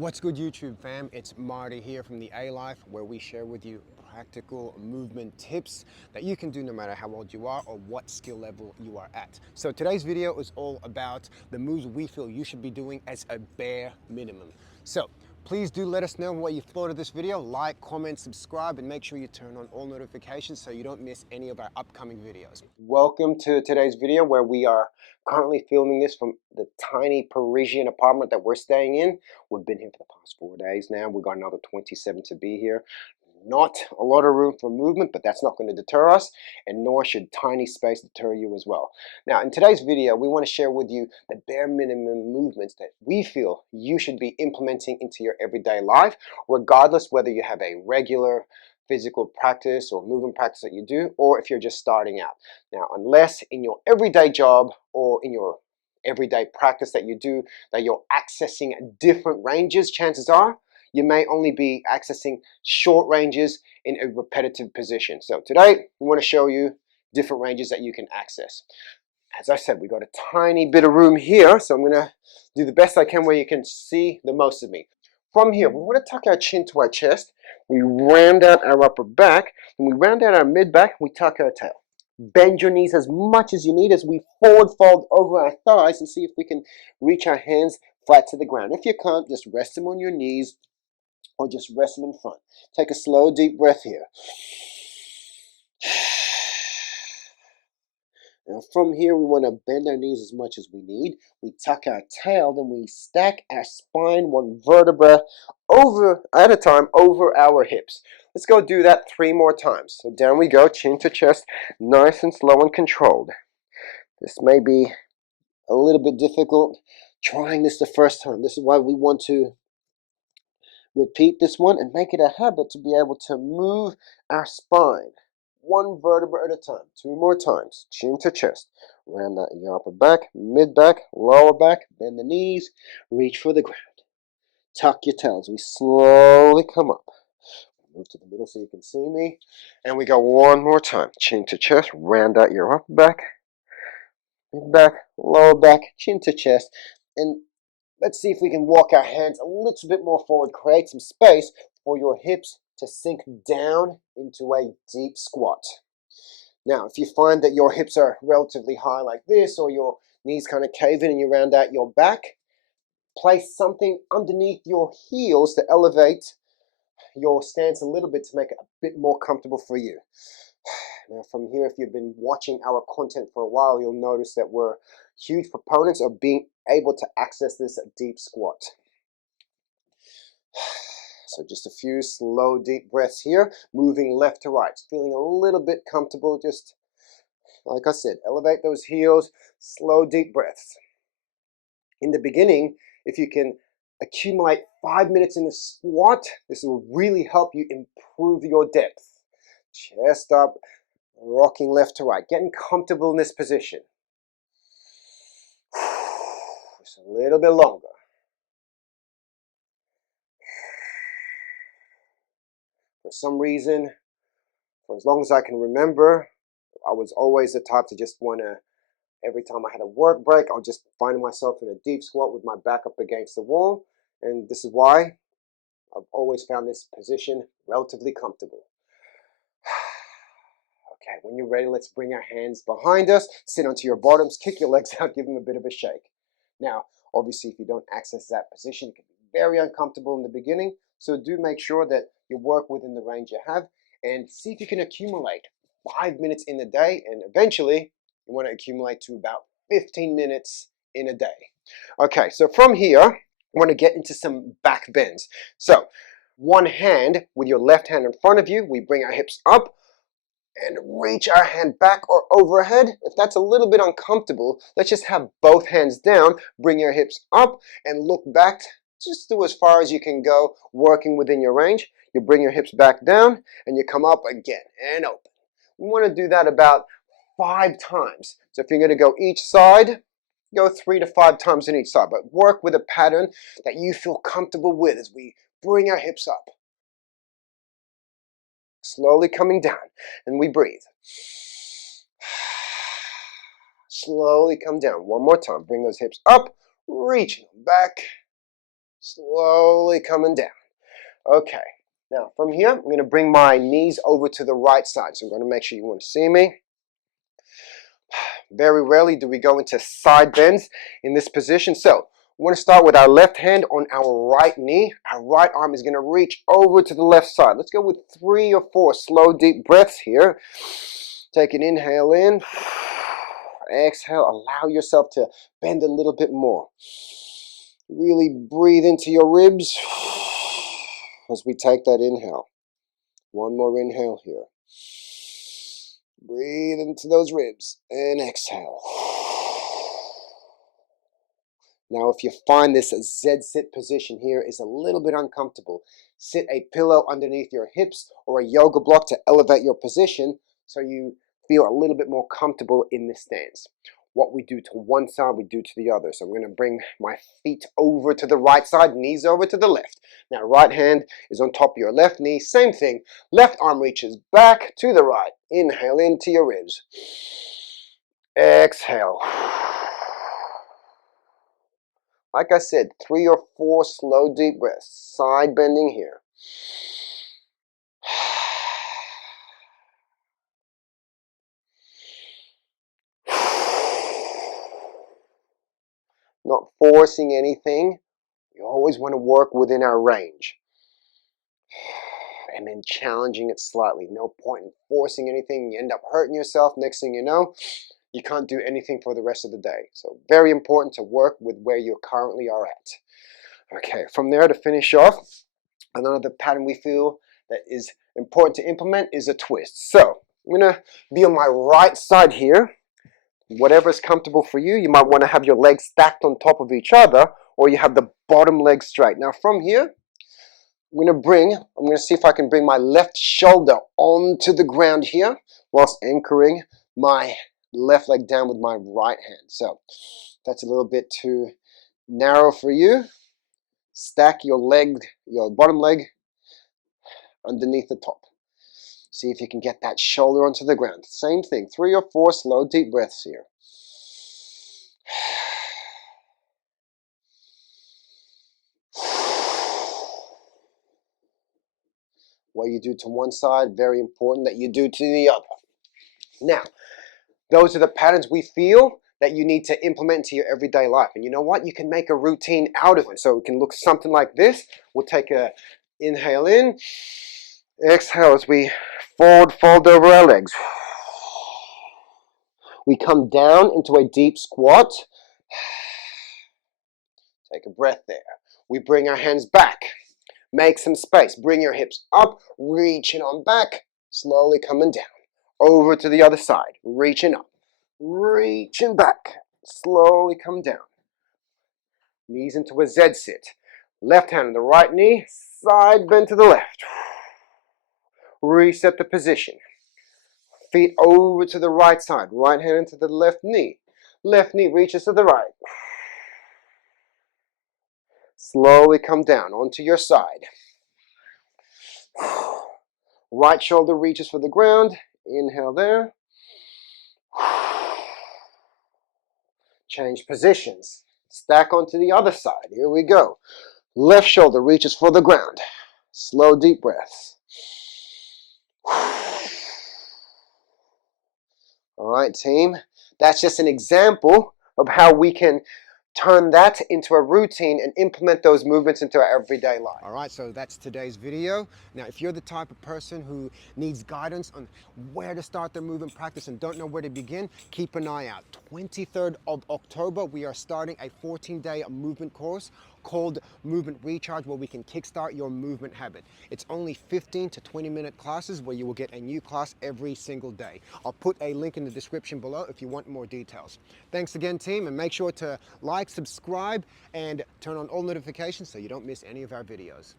What's good, YouTube fam? It's Marty here from the A Life, where we share with you practical movement tips that you can do no matter how old you are or what skill level you are at. So today's video is all about the moves we feel you should be doing as a bare minimum. So please do let us know what you thought of this video. Like, comment, subscribe, and make sure you turn on all notifications so you don't miss any of our upcoming videos. Welcome to today's video, where we are currently filming this from the tiny Parisian apartment that we're staying in. We've been here for the past 4 days now. We've got another 27 to be here. Not a lot of room for movement, but that's not going to deter us, and nor should tiny space deter you as well. Now, in today's video, we want to share with you the bare minimum movements that we feel you should be implementing into your everyday life, regardless whether you have a regular physical practice or movement practice that you do, or if you're just starting out. Now, unless in your everyday job or in your everyday practice that you do, that you're accessing different ranges, chances are you may only be accessing short ranges in a repetitive position. So today, we want to show you different ranges that you can access. As I said, we got a tiny bit of room here, so I'm going to do the best I can where you can see the most of me. From here, we want to tuck our chin to our chest. We round out our upper back. When we round out our mid back, we tuck our tail. Bend your knees as much as you need as we forward fold over our thighs and see if we can reach our hands flat to the ground. If you can't, just rest them on your knees or just rest them in front. Take a slow, deep breath here. Now from here, we want to bend our knees as much as we need. We tuck our tail, then we stack our spine one vertebra over at a time over our hips. Let's go do that 3 more times. So down we go, chin to chest, nice and slow and controlled. This may be a little bit difficult trying this the first time. This is why we want to repeat this one and make it a habit to be able to move our spine one vertebra at a time. 2 more times. Chin to chest. Round out your upper back, mid back, lower back. Bend the knees. Reach for the ground. Tuck your tails. We slowly come up. Move to the middle so you can see me. And we go one more time. Chin to chest. Round out your upper back, mid back, lower back, chin to chest. And let's see if we can walk our hands a little bit more forward. Create some space for your hips to sink down into a deep squat. Now, if you find that your hips are relatively high like this, or your knees kind of cave in and you round out your back, place something underneath your heels to elevate your stance a little bit to make it a bit more comfortable for you. Now from here, if you've been watching our content for a while, you'll notice that we're huge proponents of being able to access this deep squat. So just a few slow, deep breaths here, moving left to right, feeling a little bit comfortable. Just like I said, elevate those heels, slow, deep breaths. In the beginning, if you can accumulate 5 minutes in the squat, this will really help you improve your depth. Chest up, rocking left to right, getting comfortable in this position. Just a little bit longer. For some reason, for as long as I can remember, I was always the type to just want to, every time I had a work break, I'll just find myself in a deep squat with my back up against the wall. And this is why I've always found this position relatively comfortable. Okay, when you're ready, let's bring our hands behind us, sit onto your bottoms, kick your legs out, give them a bit of a shake. Now, obviously, if you don't access that position, it can be very uncomfortable in the beginning, so do make sure that you work within the range you have, and see if you can accumulate 5 minutes in a day, and eventually, you want to accumulate to about 15 minutes in a day. Okay, so from here, I want to get into some back bends. So, one hand with your left hand in front of you, we bring our hips up, and reach our hand back or overhead. If that's a little bit uncomfortable, let's just have both hands down, bring your hips up and look back. Just do as far as you can go, working within your range. You bring your hips back down and you come up again and open. We want to do that about 5 times. So if you're going to go each side, go 3 to 5 times in each side, but work with a pattern that you feel comfortable with as we bring our hips up. Slowly coming down, and we breathe. Slowly come down. One more time. Bring those hips up, reach them back, Slowly coming down. Okay, now from here, I'm going to bring my knees over to the right side. So I'm going to make sure you want to see me. Very rarely do we go into side bends in this position. So we want to start with our left hand on our right knee. Our right arm is going to reach over to the left side. Let's go with 3 or 4 slow, deep breaths here. Take an inhale in. Exhale. Allow yourself to bend a little bit more. Really breathe into your ribs as we take that inhale. One more inhale here. Breathe into those ribs and exhale. Now, if you find this Z-sit position here is a little bit uncomfortable, sit a pillow underneath your hips or a yoga block to elevate your position so you feel a little bit more comfortable in this stance. What we do to one side, we do to the other. So I'm going to bring my feet over to the right side, knees over to the left. Now, right hand is on top of your left knee. Same thing. Left arm reaches back to the right. Inhale into your ribs. Exhale. Like I said, 3 or 4 slow, deep breaths. Side bending here. Not forcing anything. You always want to work within our range. And then challenging it slightly. No point in forcing anything. You end up hurting yourself. Next thing you know, you can't do anything for the rest of the day. So very important to work with where you currently are at. Okay, from there to finish off, another pattern we feel that is important to implement is a twist. So I'm going to be on my right side here. Whatever is comfortable for you. You might want to have your legs stacked on top of each other, or you have the bottom leg straight. Now from here, I'm going to see if I can bring my left shoulder onto the ground here, whilst anchoring my left leg down with my right hand. So that's a little bit too narrow for you. Stack your bottom leg underneath the top. See if you can get that shoulder onto the ground. Same thing, 3 or 4 slow, deep breaths here. What you do to one side, very important that you do to the other. Now, those are the patterns we feel that you need to implement into your everyday life. And you know what? You can make a routine out of it. So it can look something like this. We'll take a inhale in. Exhale as we fold over our legs. We come down into a deep squat. Take a breath there. We bring our hands back. Make some space. Bring your hips up, reaching on back, slowly coming down. Over to the other side, reaching up, reaching back, slowly come down. Knees into a Z-sit. Left hand on the right knee, side bend to the left. Reset the position. Feet over to the right side, right hand into the left knee. Left knee reaches to the right. Slowly come down onto your side. Right shoulder reaches for the ground. Inhale there. Change positions. Stack onto the other side. Here we go. Left shoulder reaches for the ground. Slow, deep breaths. All right, team. That's just an example of how we can turn that into a routine and implement those movements into our everyday life. All right, so that's today's video. Now, if you're the type of person who needs guidance on where to start their movement practice and don't know where to begin, keep an eye out. 23rd of October, we are starting a 14-day movement course called Movement Recharge, where we can kickstart your movement habit. It's only 15 to 20-minute classes where you will get a new class every single day. I'll put a link in the description below if you want more details. Thanks again, team, and make sure to like, subscribe, and turn on all notifications so you don't miss any of our videos.